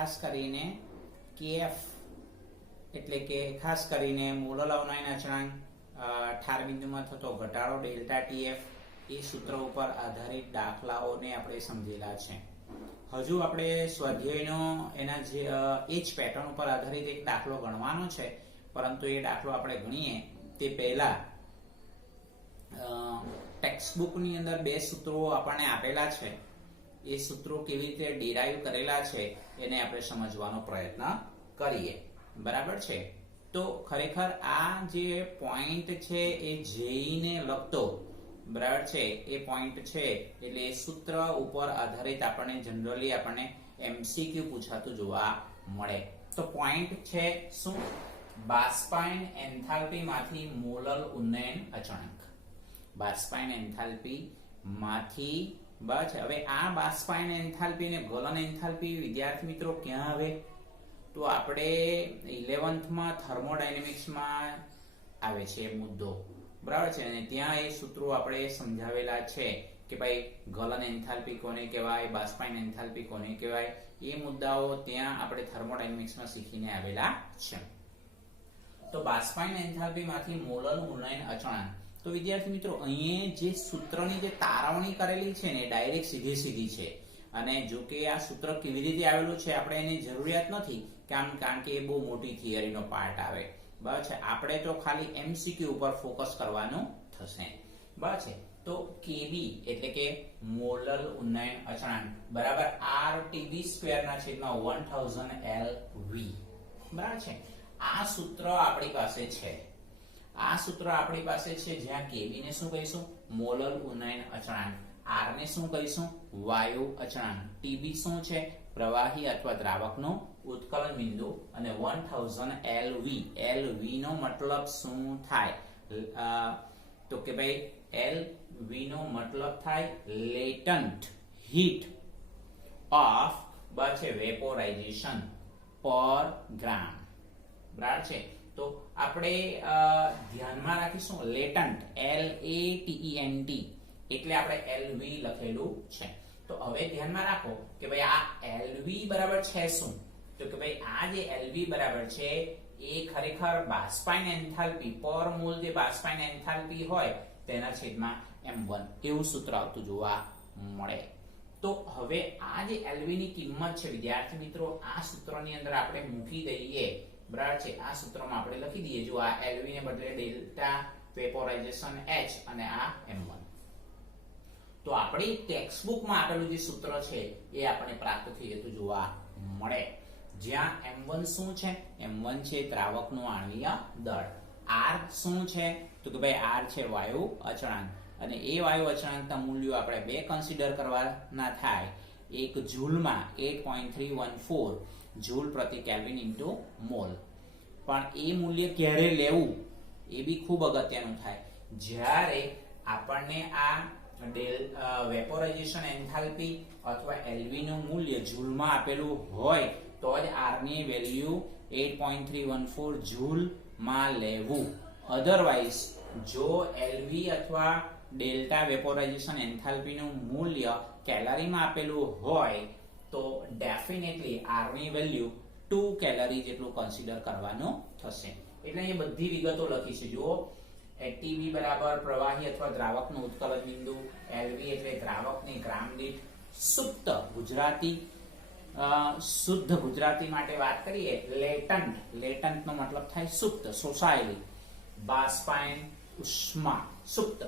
ખાસ કરીને કેએફ એટલે કે ખાસ કરીને મોલલ અવનયન અચળાંક ઠાર બિંદુમાં થતો ઘટાડો ડેલ્ટા ટીએફ એ સૂત્ર ઉપર આધારિત દાખલાઓને આપણે સમજેલા છે. હજુ આપણે સ્વાધ્યાયનો એના જે એ જ પેટર્ન ઉપર આધારિત એક દાખલો ગણવાનો છે, પરંતુ એ દાખલો આપણે ગણીએ તે પહેલા ટેક્સ્ટબુકની અંદર બે સૂત્રો આપણને આપેલા છે. એ સૂત્રો કેવી રીતે ડિરાઈવ કરેલા છે એને આપણે સમજવાનો પ્રયત્ન કરીએ. બરાબર છે. તો ખરેખર આ જે પોઈન્ટ છે એ જેઈને લગતો, બરાબર છે, એ પોઈન્ટ છે એટલે એ સૂત્ર ઉપર આધારિત આપણને જનરલી આપણને એમસીક્યુ પૂછાતું જોવા મળે. તો પોઈન્ટ છે શું? બાષ્પાયન એન્થાલ્પી માંથી મોલલ ઉન્નયન અચળાંક. બાષ્પાયન એન્થાલ્પી માંથી બસ. હવે આ બાષ્પાયન એન્થાલ્પી અને ગલન એન્થાલ્પી વિદ્યાર્થી મિત્રો ક્યાં આવે? તો આપણે 11th માં થર્મોડાયનેમિક્સમાં આવે છે એ મુદ્દો, બરાબર છે. અને ત્યાં એ સૂત્રો આપણે સમજાવેલા છે કે ભાઈ ગલન એન્થાલ્પી કોને કહેવાય, બાષ્પાયન એન્થાલ્પી કોને કહેવાય, એ મુદ્દાઓ ત્યાં આપણે થર્મોડાયનેમિક્સમાં શીખીને આવેલા છે. તો બાષ્પાયન એન્થાલ્પી માંથી મોલલ ઉન્નયન અચળાંક. તો વિદ્યાર્થી મિત્રો અહીંયા જે સૂત્રની જે તારવણી કરેલી છે ને ડાયરેક્ટ સીધી છે. અને જો કે આ સૂત્ર કેવી રીતે આવેલું છે આપણે એની જરૂરિયાત નથી, કારણ કે એ બહુ મોટી થિયરીનો પાર્ટ આવે. બરાબર છે. આપણે તો ખાલી એમસીક્યુ ઉપર ફોકસ કરવાનું થશે. બરાબર છે. તો કેબી એટલે કે મોલલ ઉન્નયન અચળાંક બરાબર RTB²/1000 LV. બરાબર છે. આ સૂત્ર આપણી પાસે છે. આ સૂત્ર આપણી પાસે છે જ્યાં કેબી ને શું કહીશું? મોલલ ઉન્નયન અચળાંક. આર ને શું કહીશું? વાયુ અચળાંક. ટીબી શું છે? પ્રવાહી અથવા દ્રાવકનો ઉત્કલન બિંદુ. અને 1000 LV. LV નો મતલબ શું થાય? તો કે ભાઈ LV નો મતલબ થાય લેટન્ટ હીટ ઓફ વેપોરાઇઝેશન પર ગ્રામ. બરાબર છે. તો આપણે ધ્યાનમાં રાખીશું લેટન્ટ, LATENT એટલે આપણે LV લખેલું છે. તો હવે ધ્યાનમાં રાખો કે ભાઈ આ LV બરાબર છે શું? તો કે ભાઈ આ જે LV બરાબર છે એ ખરેખર બાષ્પાયન એન્થાલ્પી પર મોલ જે બાષ્પાયન એન્થાલ્પી હોય તેના છેદમાં m1 એવું સૂત્ર આવતું જોવા મળે. તો હવે આ જે LV ની કિંમત છે વિદ્યાર્થી મિત્રો આ સૂત્રની અંદર આપણે મૂકી દઈએ. બરાબર છે. આ સૂત્રમાં આપણે લખી દઈએ. જો આ LV ને બદલે ડેલ્ટા વેપોરાઇઝેશન H અને આ m1. તો આપણી ટેક્સ્ટબુકમાં આપેલું જે સૂત્ર છે એ આપણે પ્રાપ્ત થઈ જતું જોવા મળે. જ્યાં m1 શું છે? m1 છે દ્રાવકનું આણ્વીય દળ. r શું છે? તો કે ભાઈ r છે વાયુ અચળાંક. અને એ વાયુ અચળાંકના મૂલ્યો આપણે બે કન્સિડર કરવાના થાય. એક જૂલમાં 8.314 જૂલ પ્રતિ કેલ્વિન ઇન્ટુ મોલ. પણ એ મૂલ્ય ક્યારે લેવું એ બી ખૂબ અગત્યનું થાય જ્યારે આપણને આ વેપોરાઇઝેશન એન્થાલ્પી અથવા LV નું મૂલ્ય જૂલમાં આપેલું હોય તો જ R ની વેલ્યુ 8.314 જૂલ માં લેવું. અધરવાઇઝ જો LV અથવા ડેલ્ટા વેપોરાઇઝેશન એન્થાલ્પી નું મૂલ્ય કેલરીમાં આપેલું હોય તો ડેફિનેટલી R ની વેલ્યુ 2 કેલરી જેટલું કન્સિડર કરવાનું થશે. એટલે અહીં બધી વિગતો લખી છે. જુઓ ATB બરાબર પ્રવાહી અથવા દ્રાવકનું ઉત્કલન બિંદુ. LV એટલે દ્રાવકની ગ્રામ દીઠ સુપ્ત ગુજરાતી શુદ્ધ ગુજરાતી માટે વાત કરીએ લેટન્ટ. લેટન્ટ નો મતલબ થાય સુપ્ત, શોષાયેલી. બાષ્પાયન ઉષ્મા સુપ્ત.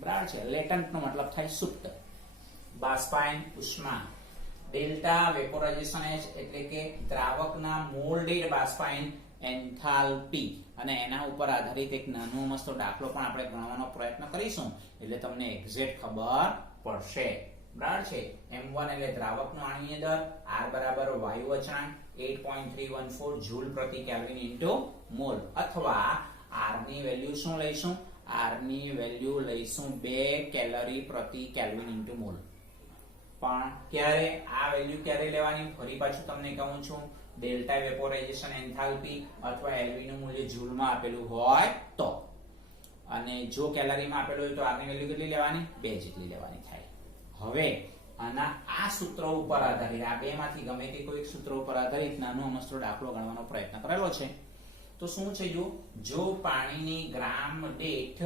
બરાબર છે. લેટન્ટ નો મતલબ થાય સુપ્ત. બાષ્પાયન ઉષ્મા. ડેલ્ટા વેપોરાઇઝેશન એટલે કે દ્રાવકના મોલ દીઠ બાષ્પાયન એન્થાલ્પી. અને એના ઉપર આધારિત એક નાનો મસ્તો દાખલો પણ આપણે ગણવાનો પ્રયત્ન કરીશું એટલે તમને એક્ઝેક્ટ ખબર પડશે. બરાબર છે. m1 એટલે દ્રાવકનો આણ્વીય દળ. r બરાબર વાયુ અચળાંક 8.314 જૂલ પ્રતિ કેલ્વિન ઇન્ટુ મોલ. અથવા r ની વેલ્યુ શું લઈશું? r ની વેલ્યુ લઈશું 2 કેલરી પ્રતિ કેલ્વિન ઇન્ટુ મોલ. પણ ક્યારે આ વેલ્યુ ક્યારે લેવાની? ફરી પાછું તમને કહું છું ડેલ્ટા વેપોરાઇઝેશન એન્થાલ્પી અથવા LV નું મૂલ્ય જૂલમાં આપેલું હોય તો. અને જો કેલરીમાં આપેલું હોય તો r ની વેલ્યુ કેટલી લેવાની? 2 જેટલી લેવાની થાય. હવે આના આ સૂત્ર ઉપર આધારિત આ બેમાંથી ગમે તે કોઈ એક સૂત્ર ઉપર આધારિત નાનો અમસ્તો દાખલો ગણવાનો પ્રયત્ન કરેલો છે. તો શું છે જો પાણીની ગ્રામ દીઠ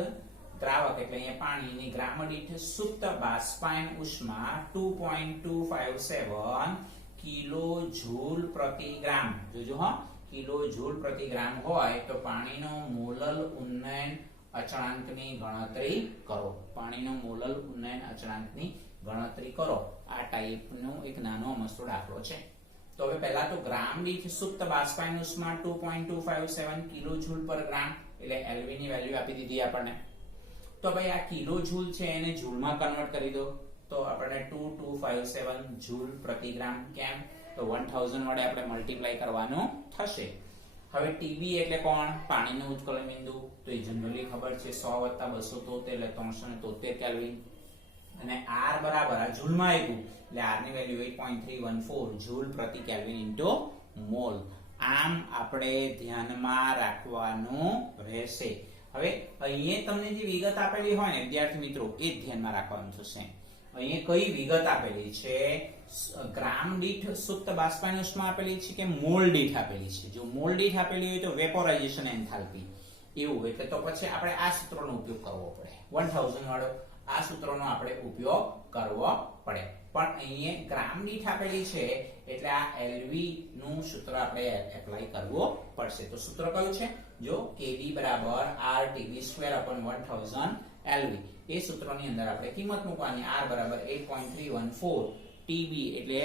દ્રાવક એટલે અહીંયા પાણીની ગ્રામ દીઠ સુપ્ત બાષ્પાયન ઉષ્મા 2.257 કિલો જૂલ પ્રતિ ગ્રામ. જોજો હા, કિલો જૂલ પ્રતિ ગ્રામ હોય તો પાણીનો મોલલ ઉન્નયન અચળાંકની ગણતરી કરો. પાણીનો મોલલ ઉન્નયન અચળાંકની ગણતરી કરો. આ ટાઈપનો એક નાનો મસ્તો દાખલો છે. તો હવે પહેલા તો ગ્રામ દીઠ સુપ્ત બાષ્પાયન ઉષ્મા 2.257 કિલો જૂલ પર ગ્રામ એટલે એલવી ની વેલ્યુ આપી દીધી આપણને. તો ભાઈ આ કિલો જૂલ છે એને જૂલમાં કન્વર્ટ કરી દો તો આપણને 2257 જૂલ પ્રતિ ગ્રામ. કેમ? તો 1000 વડે આપણે મલ્ટીપ્લાય કરવાનું થશે. હવે ટીબી એટલે કોણ? પાણીનું ઉત્કલન બિંદુ. તો એ જનરલી ખબર છે 100 + 273 એટલે 373 કેલ્વિન. અને r બરાબર આ જૂલમાં આવ્યું એટલે r ની વેલ્યુ 8.314 જૂલ પ્રતિ કેલ્વિન ઇન્ટુ મોલ. આમ આપણે ધ્યાનમાં રાખવાનું રહેશે. હવે અહીંયા તમને જે વિગત આપેલી હોય ને વિદ્યાર્થી મિત્રો એ જ ધ્યાનમાં રાખવાનું થશે. અહીંયા કઈ વિગત આપેલી છે? ગ્રામ દીઠ સુપ્ત બાષ્પાયન ઉષ્મા આપેલી છે કે મોલ દીઠ આપેલી છે? જો મોલ દીઠ આપેલી હોય તો વેપોરાઇઝેશન એન્થાલ્પી એવું એટલે તો પછી આપણે આ સૂત્રનો ઉપયોગ કરવો પડે. 1000 વાળો આ સૂત્રનો આપણે ઉપયોગ કરવો પડે. પણ અહીંયા ગ્રામ દીઠ આપેલી છે એટલે આ LV નું સૂત્ર આપણે એપ્લાય કરવું પડશે. તો સૂત્ર કયું છે? જો Kb = RTB²/1000 LV. એ સૂત્રની અંદર આપણે કિંમત મૂકવાની. R = 8.314 TB એટલે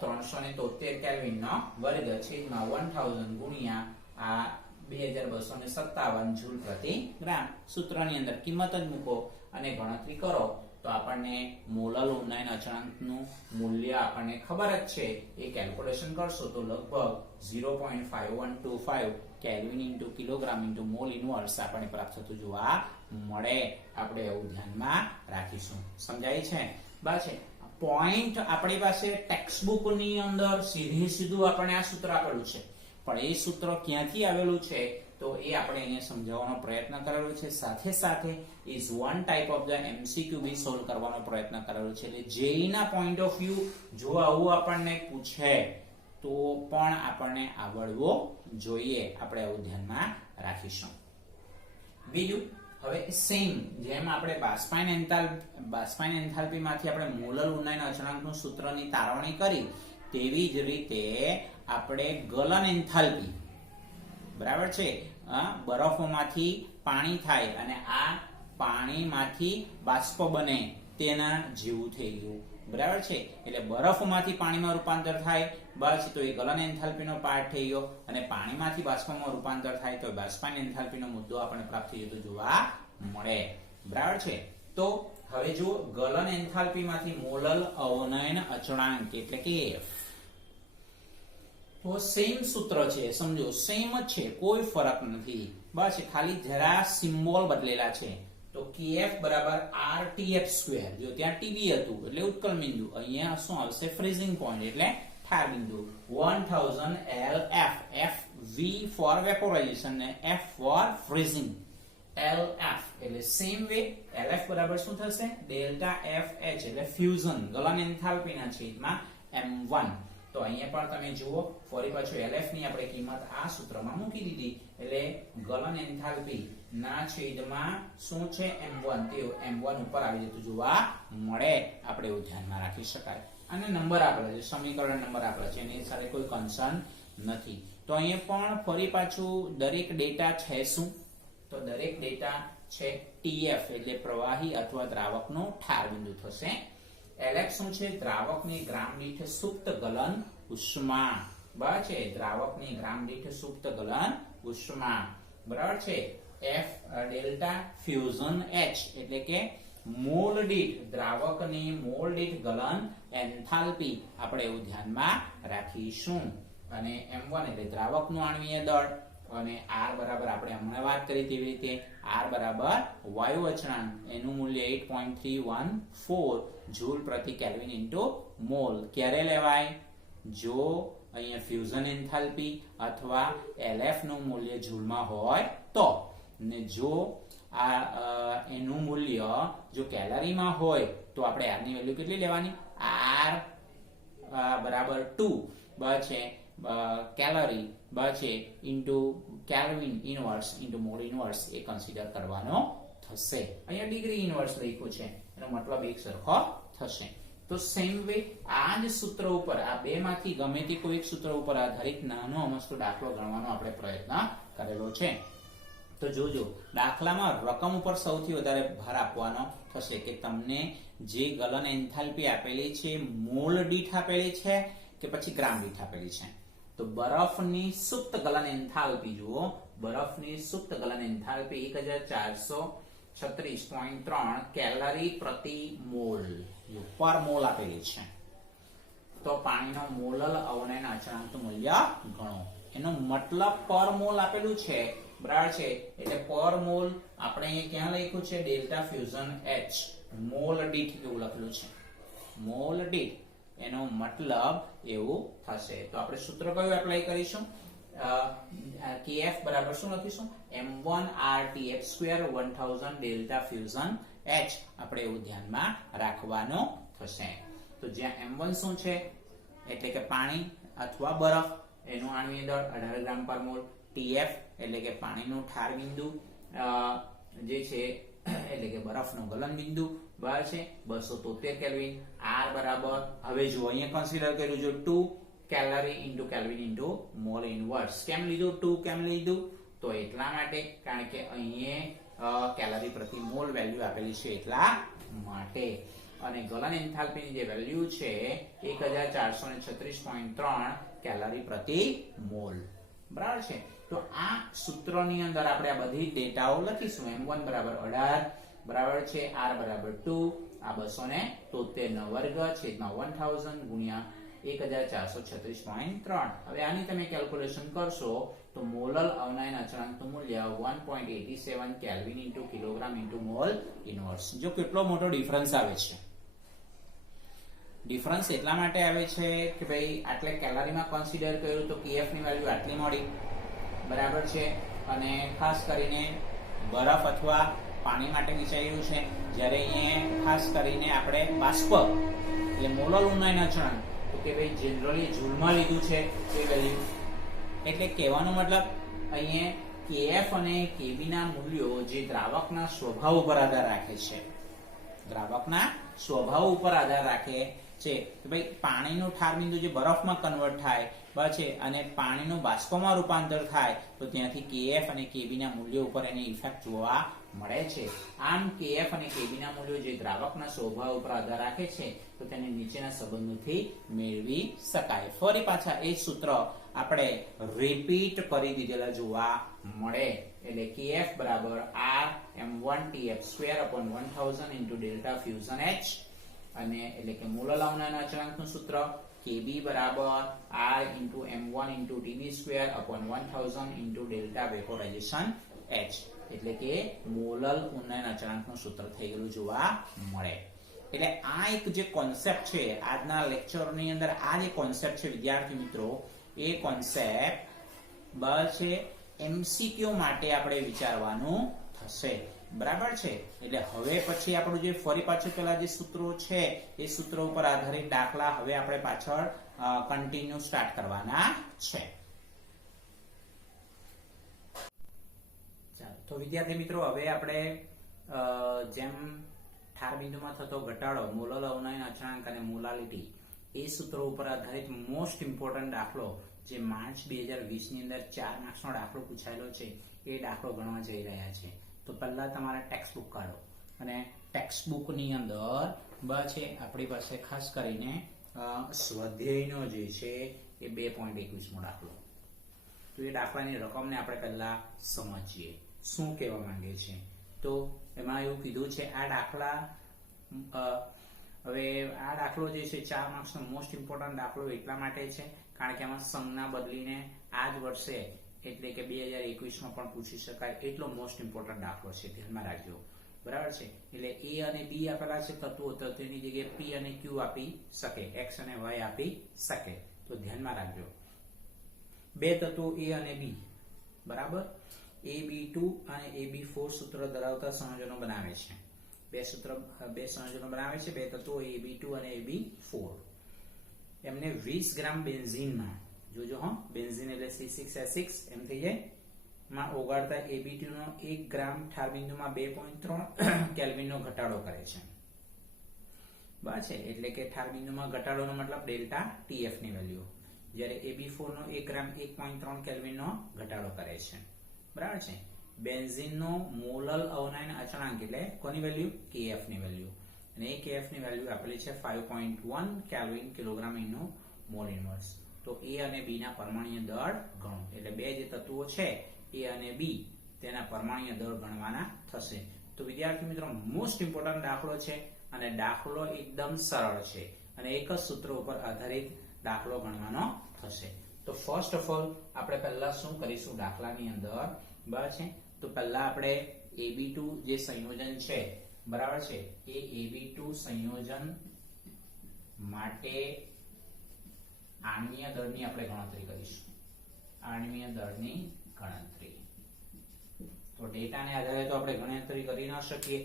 373 કેલ્વિન નો વર્ગ છેદમાં 1000 ગુણ્યા આ 2257 જૂલ પ્રતિ ગ્રામ. સૂત્રની અંદર કિંમત જ મૂકો અને ગણતરી કરો તો આપણને મોલલ ઉન્નયન અચળાંકનું મૂલ્ય આપણને ખબર જ છે. એ કેલ્ક્યુલેશન કરશો તો લગભગ 0.5125 kelvin into kilogram into mole inverse આપણને પ્રાપ્ત થતું જોવા મળે. આપણે એવું ધ્યાનમાં રાખીશું. સમજાય છે? બસ પોઈન્ટ આપણી પાસે ટેક્સ્ટ બુક ની અંદર સીધું આપણને આ સૂત્ર આપેલું છે. પણ એ સૂત્ર ક્યાંથી આવેલું છે તો એ આપણે અહીંયા સમજાવવાનો પ્રયત્ન કરેલો છે. સાથે સાથે is one type of the MCQ બી સોલ્વ કરવાનો પ્રયત્ન કરેલો છે. એટલે જેઈ ના પોઈન્ટ ઓફ વ્યૂ જો આવું આપણને પૂછે તો પણ આપણને આવડવું જોઈએ. આપણે આવું ધ્યાનમાં રાખીશું. બીજું હવે સેમ જેમ આપણે બાષ્પાયન એન્થાલ્પી માંથી આપણે મોલલ ઉન્નયન અચળાંકનું સૂત્રની તારવણી કરી તેવી જ રીતે આપણે ગલન એન્થાલ્પી બરાબર છે બરફોમાંથી પાણી થાય અને આ પાણીમાંથી બાષ્પ બને તેના જેવું થઈ ગયું. બરાબર છે? એટલે બરફમાંથી પાણીમાં રૂપાંતર થાય બસ તો એ ગલન એન્થાલ્પીનો પાર્ટ થઈ ગયો. અને પાણીમાંથી બાષ્પમાં રૂપાંતર થાય તો બાષ્પાયન એન્થાલ્પીનો મુદ્દો આપણને પ્રાપ્ત થઈ જતો જોવા મળે. બરાબર છે? તો હવે જો ગલન એન્થાલ્પીમાંથી મોલલ અવનયન અચળાંક એટલે કે F. તો સેમ સૂત્ર છે. સમજો સેમ જ છે, કોઈ ફરક નથી. બસ ખાલી જરા સિમ્બોલ બદલેલા છે. તો Kf = RTF². જો ત્યાં TB હતું એટલે ઉત્કલ બિંદુ, અહીંયા શું આવશે? ફ્રીઝિંગ પોઈન્ટ એટલે ઠાર બિંદુ. 1000 LF. F V for vaporization ને F for freezing. LF એટલે સેમ વે. LF બરાબર શું થશે? ΔFH એટલે ફ્યુઝન ગલન એન્થાલ્પીના છેદમાં M1. તો અહીંયા પણ તમે જુઓ ફરી પાછું LF ની આપણે કિંમત આ સૂત્રમાં મૂકી દીધી એટલે ગલન એન્થાલ્પી ના છેદમાં શું છે? M1. તે M1 ઉપર આવી જતું જોવા મળે. આપણે એવું ધ્યાનમાં રાખી શકાય. અને નંબર આપેલા છે, સમીકરણ નંબર આપેલા છે, એની સાથે કોઈ કન્સર્ન નથી. તો અહીંયા પણ ફરી પાછું દરેક ડેટા છે શું? તો દરેક ડેટા છે TF એટલે પ્રવાહી અથવા દ્રાવકનો ઠાર બિંદુ થશે. LF શું છે? દ્રાવકની ગ્રામ દીઠ સુપ્ત ગલન ઉષ્મા. બરાબર છે? દ્રાવકની ગ્રામ દીઠ સુપ્ત ગલન ઉષ્મા. બરાબર છે? F ડેલ્ટા ફ્યુઝન H એટલે કે મોલ દીઠ દ્રાવકની મોલ દીઠ ગલન એન્થાલ્પી આપણે એવું ધ્યાનમાં રાખીશું. અને M1 એટલે દ્રાવકનું આણ્વીય દળ. અને R બરાબર આપણે હમણાં વાત કરી તેવી રીતે R બરાબર વાયુ અચળાંક એનું મૂલ્ય 8.314 જૂલ પ્રતિ કેલ્વિન ઇન્ટુ મોલ. ક્યારે લેવાય? જો અહીંયા ફ્યુઝન એન્થાલ્પી અથવા LF નું મૂલ્ય જૂલમાં હોય તો. ને જો આ એનું મૂલ્ય જો કેલરીમાં હોય તો આપણે r ની વેલ્યુ કેટલી લેવાની, r બરાબર 2 છે કેલરી છે into kelvin inverse into mole inverse એ કન્સિડર કરવાનો થશે. અહીંયા ડિગ્રી ઇનવર્સ લખ્યું છે એનો મતલબ એક સરખો થશે. તો સેમ વે આ જ સૂત્ર ઉપર આ બે માંથી ગમે તે કોઈ એક સૂત્ર ઉપર આધારિત નાનો અમસ્તો દાખલો ગણવાનો આપણે પ્રયત્ન કરેલો છે. તો જોજો દાખલામાં રકમ ઉપર સૌથી વધારે ભાર આપવાનો થશે કે તમને જે ગલન એન્થાલ્પી આપેલી છે મોલ દીઠ આપેલી છે કે પછી ગ્રામ દીઠ આપેલી છે. તો બરફની સુપ્ત ગલન એન્થાલ્પી જુઓ, બરફની સુપ્ત ગલન એન્થાલ્પી 1436.3 કેલરી પ્રતિ મોલ પર મોલ આપેલી છે. તો પાણીનો મોલલ અવનયન અચળાંકનું મૂલ્ય ગણો. એનો મતલબ પર મોલ આપેલું છે બરાબર છે, એટલે પર મોલ આપણે અહીંયા ક્યાં લખ્યું છે ડેલ્ટા ફ્યુઝન H મોલ દીઠ એવું લખેલું છે, મોલ દીઠ એનો મતલબ એવું થશે. તો આપણે સૂત્ર કયું એપ્લાય કરીશું, Kf બરાબર શું લખીશું m1rtf2 1000 ડેલ્ટા ફ્યુઝન H આપણે એવું ધ્યાનમાં રાખવાનું થશે. તો જ્યાં m1 શું છે એટલે કે પાણી અથવા બરફ એનું આણ્વિક દળ 18 ગ્રામ પર મોલ, Tf એટલે કે પાણીનું ઠાર બિંદુ જે છે એટલે કે બરફનું ગલન બિંદુ બરાબર છે 273 કેલ્વિન, r બરાબર હવે જો અહીંયા કન્સિડર કર્યું જો 2 calorie into kelvin into mole inverse. કેમ લીધું 2 કેમ લીધું, તો એટલા માટે કારણ કે અહીંયા કેલરી પ્રતિ મોલ વેલ્યુ આપેલી છે એટલા માટે. અને ગલન એન્થાલ્પીની જે વેલ્યુ છે 1436.3 કેલરી પ્રતિ મોલ બરાબર છે. તો આ સૂત્રની અંદર આપણે આ બધી ડેટાઓ લખીશું. m1 બરાબર 18 બરાબર છે, r બરાબર 2, આ 273 નો વર્ગ છેદમાં 1000 ગુણ્યા 1436.3. હવે આની તમે કેલ્ક્યુલેશન કરશો તો મોલલ અવનયન અચળાંકનું મૂલ્ય 1.87 kelvin into kilogram into mole inverse. જો કેટલો મોટો ડિફરન્સ આવે છે, ડિફરન્સ એટલા માટે આવે છે કે ભાઈ આટલે કેલરીમાં કન્સિડર કર્યું તો Kf ની વેલ્યુ આટલી મળી બરાબર છે. અને ખાસ કરીને બરફ અથવા પાણી માટે વિચાર્યું છે, જ્યારે અહીંયા ખાસ કરીને આપણે બાષ્પ એટલે મોલલ ઉન્નયન અચળાંક તો કે ભાઈ જનરલી જૂલમાં લીધું છે એ વેલ્યુ. એટલે કહેવાનો મતલબ અહીંયા Kf અને Kb ના મૂલ્યો જે દ્રાવકના સ્વભાવ ઉપર આધાર રાખે છે, દ્રાવકના સ્વભાવ ઉપર આધાર રાખે છે કે ભાઈ પાણીનું ઠાર બિંદુ જે બરફમાં કન્વર્ટ થાય બરાબર છે અને પાણીનું બાષ્પમાં રૂપાંતર થાય તો ત્યાંથી Kf અને Kb ના મૂલ્યો ઉપર એની ઇફેક્ટ જોવા મળે છે. આમ Kf અને Kb ના મૂલ્યો જે દ્રાવકના સ્વભાવ ઉપર આધાર રાખે છે તો તેને નીચેના સંબંધોથી મેળવી શકાય. ફરી પાછા એ સૂત્ર આપણે રિપીટ કરી દીધેલા જોવા મળે. એટલે Kf બરાબર r m1tf2 1000 into delta fusion H અને એટલે કે મોલલ અવનયન અચળાંકનું સૂત્ર Kb બરાબર r into m1 into tb2 1000 into delta vaporization H એટલે કે મોલલ ઉન્નયન અચળાંકનું સૂત્ર થઈ ગયેલું જોવા મળે. એટલે આ એક જે કોન્સેપ્ટ છે આજના લેક્ચરની અંદર, આ જે કોન્સેપ્ટ છે વિદ્યાર્થી મિત્રો, એ કોન્સેપ્ટ બસ છે એમસીક્યુ માટે આપણે વિચારવાનું થશે બરાબર છે. એટલે હવે પછી આપણું જે ફરી પાછું પેલા જે સૂત્રો છે એ સૂત્રો ઉપર આધારિત દાખલા હવે આપણે પાછળ કન્ટિન્યુ સ્ટાર્ટ કરવાના છે. ચાલો તો વિદ્યાર્થી મિત્રો હવે આપણે જેમ ઠાર બિંદુમાં થતો ઘટાડો, મોલલ અવનયન અચળાંક અને મોલાલિટી એ સૂત્રો ઉપર આધારિત મોસ્ટ ઇમ્પોર્ટન્ટ દાખલો જે માર્ચ 2020 ની અંદર 4 માર્ક્સનો દાખલો પૂછાયેલો છે એ દાખલો ગણવા જઈ રહ્યા છે. તો પહેલા તમારા ટેક્સ્ટ બુક કાઢો અને ટેક્સ્ટ બુકની અંદર છે આપણી પાસે ખાસ કરીને સ્વાધ્યાયનો જે છે એ 2.21 નો દાખલો. તો એ દાખલાની રકમને આપણે પહેલા સમજીએ શું કહેવા માંગે છે. તો એમાં એવું કીધું છે આ દાખલા હવે આ દાખલો જે છે 4 માર્ક્સનો મોસ્ટ ઇમ્પોર્ટન્ટ દાખલો એટલા માટે છે કારણ કે આમાં સંજ્ઞા બદલીને આ જ વર્ષે એટલે કે 2021 માં પણ પૂછી શકાય એટલો મોસ્ટ ઇમ્પોર્ટન્ટ દાખલો છે, ધ્યાનમાં રાખજો બરાબર છે. એટલે a અને b આપેલા છે તત્વો, તો તેની જગ્યાએ p અને q આપી શકે, x અને y આપી શકે. તો ધ્યાનમાં રાખજો બે તત્વો a અને b બરાબર. AB2 અને AB4 સૂત્ર ધરાવતા સંયોજનો બનાવે છે. બે સંયોજનો બનાવે છે, બે તત્વો AB2 અને AB4. એમને 20 ગ્રામ બેન્ઝીનમાં, જોજો હો, બેન્ઝીન એટલે C6H6 એમ થઈ જાય, માં ઓગાળતા AB2 નો 1 ગ્રામ ઠાર બિંદુમાં 2.3 કેલ્વિનનો ઘટાડો કરે છે. બરાબર છે, એટલે કે ઠાર બિંદુમાં ઘટાડોનો મતલબ ડેલ્ટા TF ની વેલ્યુ, જ્યારે AB4 નો 1 ગ્રામ 1.3 કેલ્વિનનો ઘટાડો કરે છે. બરાબર છે. બેન્ઝીનનો મોલલ અવનયન અચળાંક એટલે કોની વેલ્યુ? KF ની વેલ્યુ, અને એ KF ની વેલ્યુ આપેલી છે 5.1 kelvin kilogram into mall inverse. તો A અને B ના પરમાણ્વીય દળ ગણો, એટલે બે જે તત્વો છે A અને B તેના પરમાણ્વીય દળ ગણવાના થશે. તો વિદ્યાર્થી મિત્રો, મોસ્ટ ઇમ્પોર્ટન્ટ દાખલો છે, અને દાખલો એકદમ સરળ છે, અને એક જ સૂત્ર ઉપર આધારિત દાખલો ગણવાનો થશે. તો ફર્સ્ટ ઓફ ઓલ આપણે પહેલા શું કરીશું દાખલાની અંદર? બરાબર છે, તો પહેલા આપણે AB2 જે સંયોજન છે, બરાબર છે, એ AB2 સંયોજન માટે આણ્વીય દળની આપણે ગણતરી કરીશું. આણ્વીય દળની ગણતરી. તો ડેટાને આધારે તો આપણે ગણતરી કરી ન શકીએ,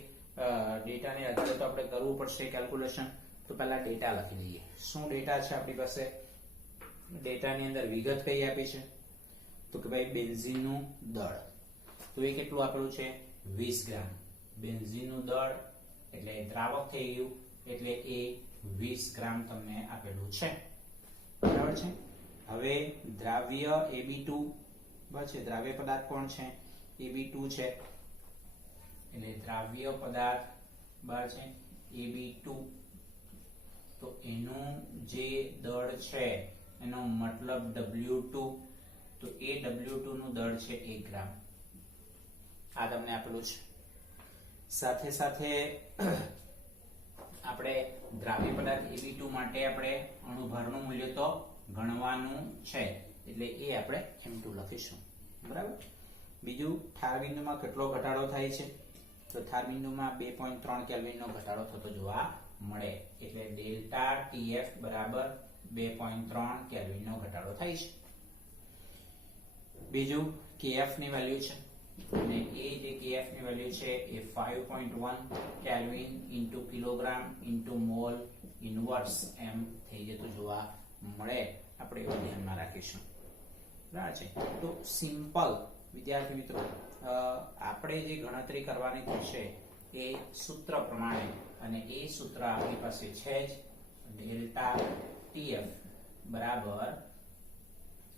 ડેટાને આધારે તો આપણે કરવું પડશે કેલ્ક્યુલેશન. તો પહેલા ડેટા લખી દઈએ. શું ડેટા છે આપણી પાસે? ડેટાની અંદર વિગત કઈ આપી છે? તો કે ભાઈ બેન્ઝીનનું દળ, તો એ કેટલું આપેલું છે? 20 ગ્રામ. બેન્ઝીનનું દળ એટલે દ્રાવક થઈ ગયું, એટલે એ 20 ગ્રામ તમને આપેલું છે. બરાબર છે. હવે દ્રાવ્ય AB2, બરાબર છે, દ્રાવ્ય પદાર્થ કોણ છે? AB2 છે, એટલે દ્રાવ્ય પદાર્થ, બરાબર છે, AB2, તો એનું જે દળ છે એનો મતલબ W2, તો એ W2 નું દળ છે 1 ગ્રામ. આ તમને આપેલું છે. સાથે સાથે આપણે દ્રાવ્ય પદાર્થ AB2 માટે આપણે અણુભારનું મૂલ્ય તો ગણવાનું છે, એટલે એ આપણે M2 લખીશું. બરાબર. બીજું, ઠાર બિંદુમાં કેટલો ઘટાડો થાય છે? તો ઠાર બિંદુમાં 2.3 કેલ્વિનનો ઘટાડો થતો જોવા મળે, એટલે ડેલ્ટા TF બરાબર 2.3 કેલ્વિનનો ઘટાડો થાય છે. બીજું, KF ની વેલ્યુ છે, અને એ જે KF ની વેલ્યુ છે એ 5.1 kelvin into kilogram into mole inverse એમ થઈ જતું જોવા મળે. આપણે એવું ધ્યાનમાં રાખીશું. બરાબર છે. તો સિમ્પલ વિદ્યાર્થી મિત્રો, આપણે જે ગણતરી કરવાની થશે એ સૂત્ર પ્રમાણે, અને એ સૂત્ર આપણી પાસે છે જ, ડેલ્ટા TF બરાબર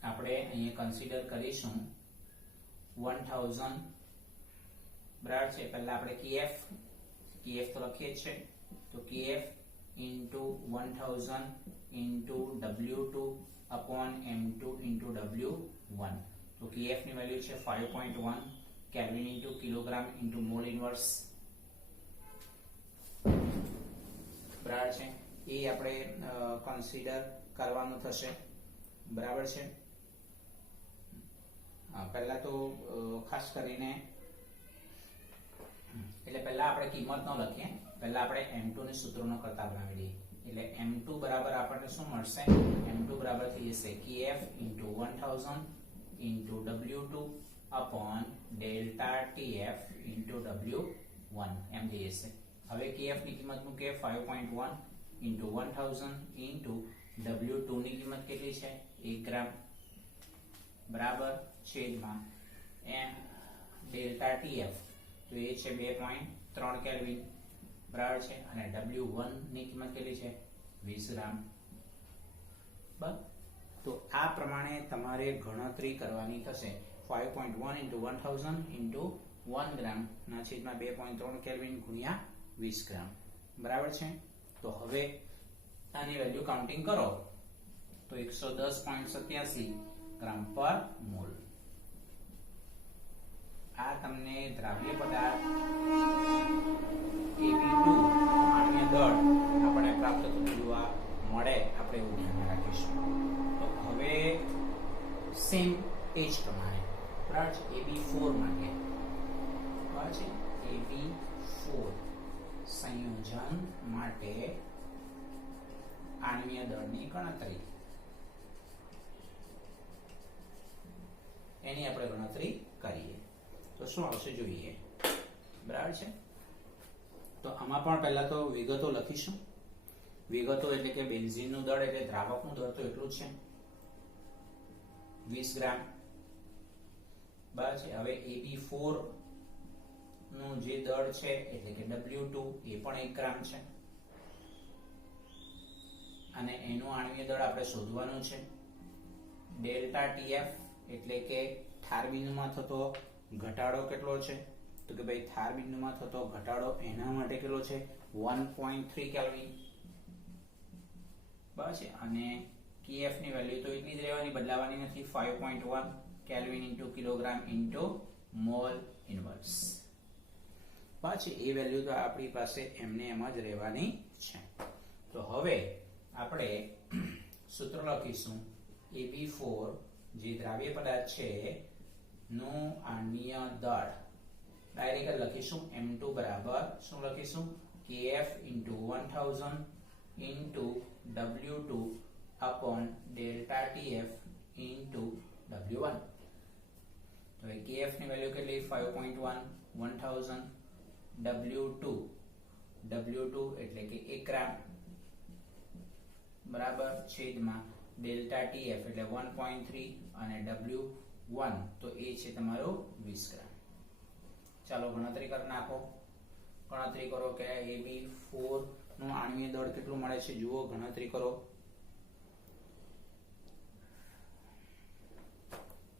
આપણે અહીંયા કન્સિડર કરીશું 1000. બરાબર છે. પહેલા આપણે KF તો લખીએ છે, તો KF into 1000 into W2 upon M2 into W1. તો KF ની વેલ્યુ છે 5.1 kelvin into kilogram into mole inverse. બરાબર છે. એ આપણે કન્સિડર કરવાનું થશે. બરાબર છે. પહેલા તો ખાસ કરીને, એટલે પહેલા આપણે કિંમત ન લખીએ, પહેલા આપણે M2 ને સૂત્રનો કરતા બનાવી દઈએ. એટલે M2 બરાબર આપણને શું મળશે? M2 બરાબર થઈ જશે KF into 1000 into W2 upon delta TF into W1 એમ થઈ જશે. હવે KF ની કિંમત મૂકે 5.1 ઇન્ટુ 1000 ઇન્ટુ W2 ની કિંમત કેટલી છે? 1 ગ્રામ, બરાબર, છેદમાં M ડેલ્ટા TF, તો એ છે 2.3 કેલ્વિન, બરાબર છે, અને W1 ની કિંમત કેટલી છે? 20 ગ્રામ. બરાબર. તો આ પ્રમાણે તમારે ગણતરી કરવાની થશે. 5.1 ઇન્ટુ 1000 ઇન્ટુ 1 ગ્રામ ના છેદમાં 2.3 કેલ્વિન ગુણ્યા 20 ગ્રામ. બરાબર છે. તો હવે આની વેલ્યુ કાઉન્ટિંગ કરો તો 110.87 ગ્રામ પર મોલ. આ તમને દ્રાવ્ય પદાર્થ AB2 આણ્વીય દળ આપણે પ્રાપ્ત થતું જોવા મળે. આપણે એવું ધ્યાનમાં રાખીશું. તો હવે સેમ એ જ પ્રમાણે, બરાબર છે, AB4 માટે, બરાબર છે, AB4 સંયોજન માટે આણ્વીય દળની ગણતરી, એની આપણે ગણતરી કરીએ. તો શું આવશે જોઈએ. બરાબર છે. તો આમાં પણ પહેલા તો વિગતો લખીશું. વિગતો એટલે કે બેન્ઝીનનું દળ એટલે દ્રાવકનું દળ તો એટલું જ છે 20 ગ્રામ. બરાબર છે. હવે AB4 નું જે દળ છે એટલે કે W2 એ પણ 1 ગ્રામ છે અને એનું આણ્વીય દળ આપણે શોધવાનું છે. ડેલ્ટા TF એટલે કે ઠાર બિંદુમાં થતો ઘટાડો કેટલો છે, તો કે ભાઈ ઠાર બિંદુમાં થતો ઘટાડો એના માટે કેટલો છે 1.3 કેલ્વિન. બરાબર છે. અને KF ની વેલ્યુ તો એટલી જ રહેવાની, બદલાવાની નથી. 5.1 kelvin into kilogram into mole inverse. પાછી એ વેલ્યુ તો આપણી પાસે એમને એમ જ રહેવાની છે. તો હવે આપણે સૂત્ર લખીશું AB4 જે દ્રાવ્ય પદાર્થ છે નું આણ્વીય દળ ડાયરેક્ટ લખીશું M2 બરાબર શું લખીશું KF into 1000 into W2 upon delta TF into W1. તો KF ની વેલ્યુ કેટલી 5.1 1000 W2 એટલે કે 1 ગ્રામ બરાબર છેદમાં ડેલ્ટા TF એટલે 1.3 અને W1 તો એ છે તમારો 20 ગ્રામ. ચાલો ગણતરી કરી નાખો. ગણતરી કરો કે AB4 નું આણ્વીય દળ કેટલું મળે છે. જુઓ ગણતરી કરો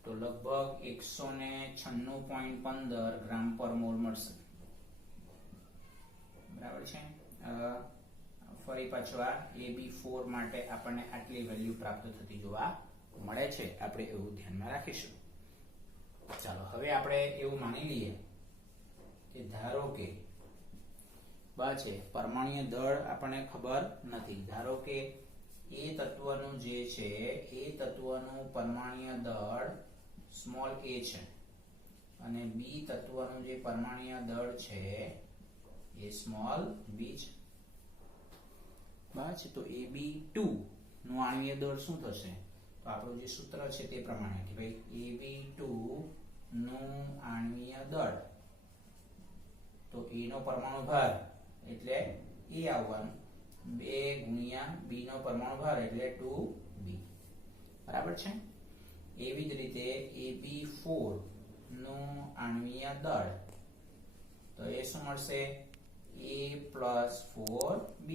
તો લગભગ 196.15 ગ્રામ પર મોલ મળશે. બરાબર છે. ફરી પાછું આ AB4 માટે આપણને આટલી વેલ્યુ પ્રાપ્ત થતી જોવા મળે છે. આપણે એવું ધ્યાનમાં રાખીશું. ચાલો હવે આપણે એવું માની લઈએ કે ધારો કે છે પરમાણ્વીય દળ આપણને ખબર નથી. ધારો કે એ તત્વનું જે છે એ તત્વનું પરમાણ્વીય દળ સ્મોલ a છે અને બી તત્વનું જે પરમાણ્વીય દળ છે એ સ્મોલ b છે. બરાબર છે. તો AB2 નું આણ્વીય દળ શું થશે? તો આપણું જે સૂત્ર છે તે પ્રમાણે કે ભાઈ AB2 નું આણ્વીય દળ તો A નો પરમાણુ ભાર એટલે A આવવાનું 2 ગુણ્યા B નો પરમાણુ ભાર એટલે 2B. બરાબર છે. એવી જ રીતે AB4 નું આણ્વીય દળ તો એ શું મળશે A+4B.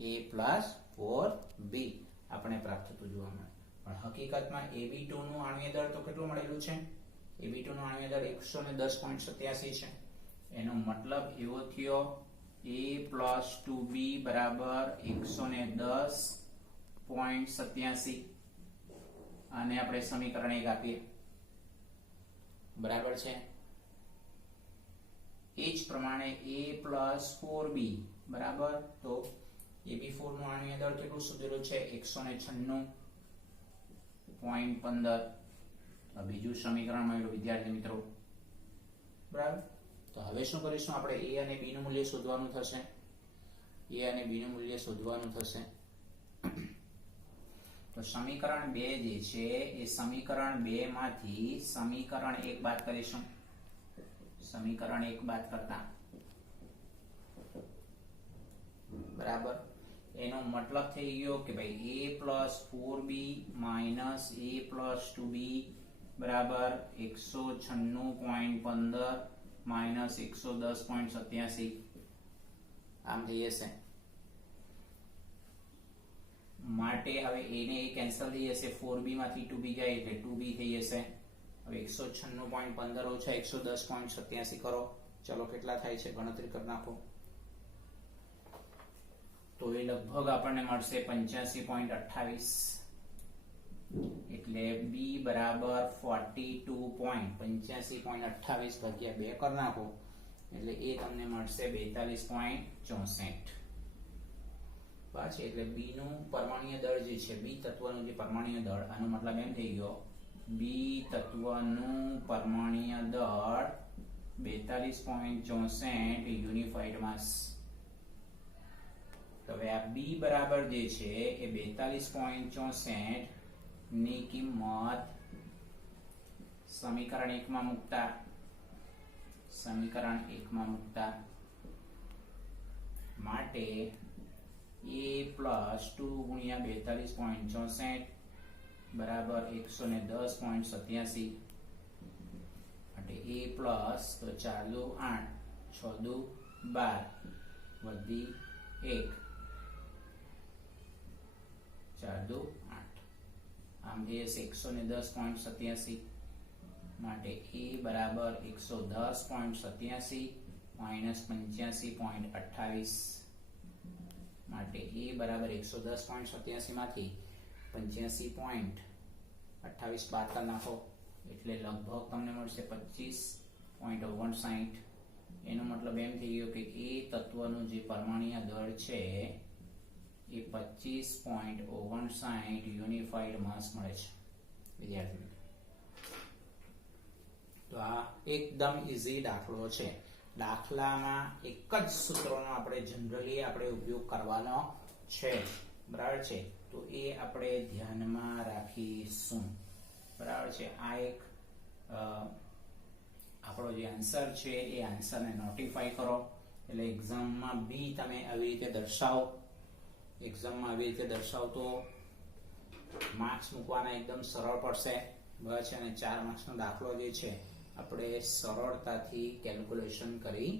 A+4B આપણે પ્રાપ્ત થતું જોવા મળે. પણ હકીકતમાં AB2 નું આણ્વીય દળ તો કેટલું મળેલું છે? AB2 નું આણ્વીય દળ 110.87 છે. એનો મતલબ એવો થયો A+2B બરાબર 110.87 અને આપણે સમીકરણ 1 આપીએ. બરાબર છે. એ જ પ્રમાણે A+4B બરાબર તો AB4 નું આણ્વીય દળ કેટલું શોધેલું છે 196.15. બીજું સમીકરણ મળ્યું વિદ્યાર્થી મિત્રો. બરાબર. તો હવે શું કરીશું આપણે A અને B નું મૂલ્ય શોધવાનું થશે. A અને B નું મૂલ્ય શોધવાનું થશે. તો સમીકરણ 2 જે છે એ સમીકરણ 2 માંથી સમીકરણ 1 બાદ કરીશું. સમીકરણ 1 બાદ કરતા બરાબર એનો મતલબ થઈ ગયો કે ભાઈ A+4B A+2B બરાબર 196.15 110.87 આમ થઈ જશે. માટે હવે A ને A કેન્સલ થઈ જશે. 4B માંથી 2B જાય એટલે 2B થઈ જશે. હવે 196.15 ઓછા 110.87 કરો. ચલો કેટલા થાય છે ગણતરી કરી નાખો. તો એ લગભગ આપણને મળશે 85.28 એટલે B બરાબર 42.85.28 ભાગ્યા 2 કરી નાખો એટલે એ તમને મળશે 42.64. પાછી એટલે B નું પરમાણ્વીય દળ જે છે B તત્વનું જે પરમાણ્વીય દળ આનો મતલબ એમ થઈ ગયો B તત્વનું પરમાણ્વીય દળ 42.64 યુનિફાઈડ માસ. હવે આ B બરાબર જે છે એ 42.64 ની કિંમત સમીકરણ 1 માં મૂકતા માટે a પ્લસ 2 ગુણ્યા 42.64 બરાબર 110.87 માટે a પ્લસ તો 4 દુ 8 6 દુ 12 વધી 1 4 દુ 8 આમ એ 110.87 માટે a બરાબર 110.87 માઇનસ 85.28 માટે a બરાબર 110.87 માંથી 85.28 બાદ કરી નાખો એટલે લગભગ તમને મળશે 25.59. એનો મતલબ એમ થઈ ગયો કે એ તત્વનું જે પરમાણ્વીય દળ છે એ 25.59 યુનિફાઈડ માસ મળે છે વિદ્યાર્થી મિત્રો. તો આ એકદમ ઈઝી દાખલો છે. દાખલામાં એક જ સૂત્રનો આપણે જનરલી ઉપયોગ કરવાનો છે, બરાબર છે. તો એ આપણે ધ્યાનમાં રાખીશું, બરાબર છે. આ એક આપણો જે આન્સર છે એ આન્સરને નોટિફાઈ કરો એટલે એક્ઝામમાં બી તમે આવી રીતે દર્શાવો તો માર્ક્સ મૂકવાના એકદમ સરળ પડશે, બરાબર છે. અને 4 માર્ક્સનો દાખલો જે છે આપણે સરળતાથી કેલ્ક્યુલેશન કરી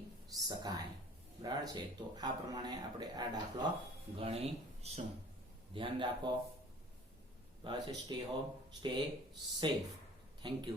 શકાય, બરાબર છે. તો આ પ્રમાણે આપણે આ દાખલો ગણીશું. ધ્યાન રાખો, બરાબર છે. Stay home, stay safe. Thank you.